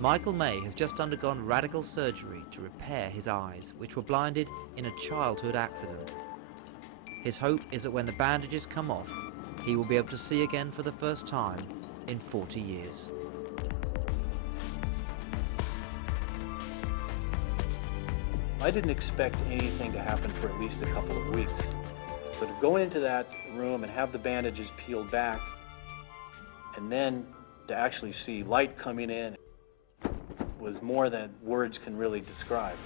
Michael May has just undergone radical surgery to repair his eyes, which were blinded in a childhood accident. His hope is that when the bandages come off, he will be able to see again for the first time in 40 years. I didn't expect anything to happen for at least a couple of weeks. So to go into that room and have the bandages peeled back, and then to actually see light coming in, was more than words can really describe.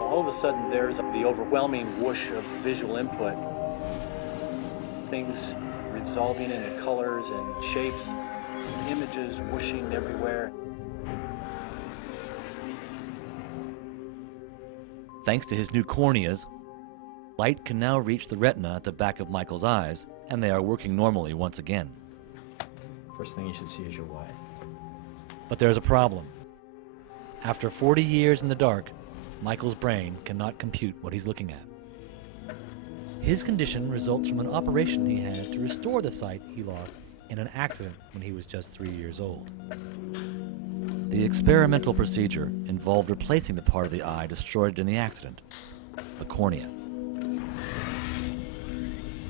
All of a sudden there's the overwhelming whoosh of visual input. Things resolving into colors and shapes, images whooshing everywhere. Thanks to his new corneas, light can now reach the retina at the back of Michael's eyes, and they are working normally once again. First thing you should see is your wife. But there's a problem. After 40 years in the dark, Michael's brain cannot compute what he's looking at. His condition results from an operation he had to restore the sight he lost in an accident when he was just 3 years old. The experimental procedure involved replacing the part of the eye destroyed in the accident, the cornea.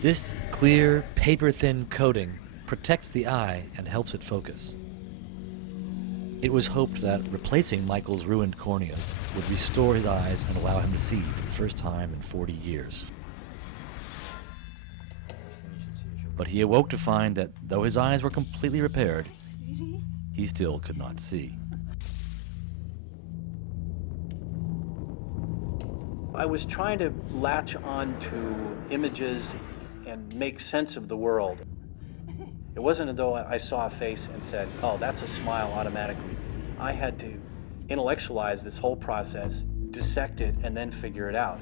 This clear, paper-thin coating protects the eye and helps it focus. It was hoped that replacing Michael's ruined corneas would restore his eyes and allow him to see for the first time in 40 years. But he awoke to find that though his eyes were completely repaired, he still could not see. I was trying to latch on to images and make sense of the world. It wasn't as though I saw a face and said, oh, that's a smile automatically. I had to intellectualize this whole process, dissect it, and then figure it out.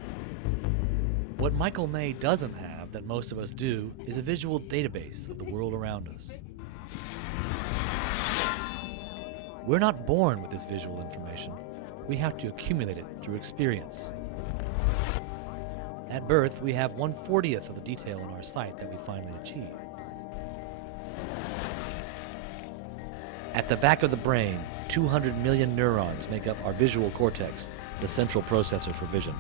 What Michael May doesn't have that most of us do is a visual database of the world around us. We're not born with this visual information. We have to accumulate it through experience. At birth, we have 1/40th of the detail in our sight that we finally achieve. At the back of the brain, 200 million neurons make up our visual cortex, the central processor for vision.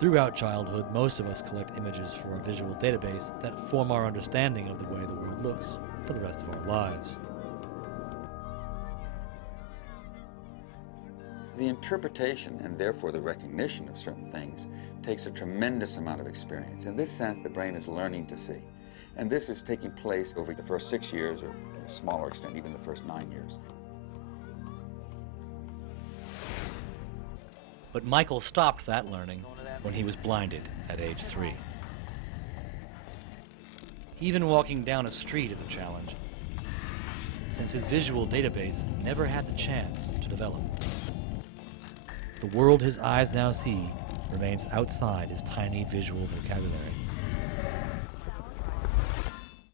Throughout childhood, most of us collect images for our visual database that form our understanding of the way the world looks for the rest of our lives. The interpretation, and therefore the recognition of certain things, takes a tremendous amount of experience. In this sense, the brain is learning to see. And this is taking place over the first 6 years, or to a smaller extent, even the first 9 years. But Michael stopped that learning when he was blinded at age 3. Even walking down a street is a challenge, since his visual database never had the chance to develop. The world his eyes now see remains outside his tiny visual vocabulary.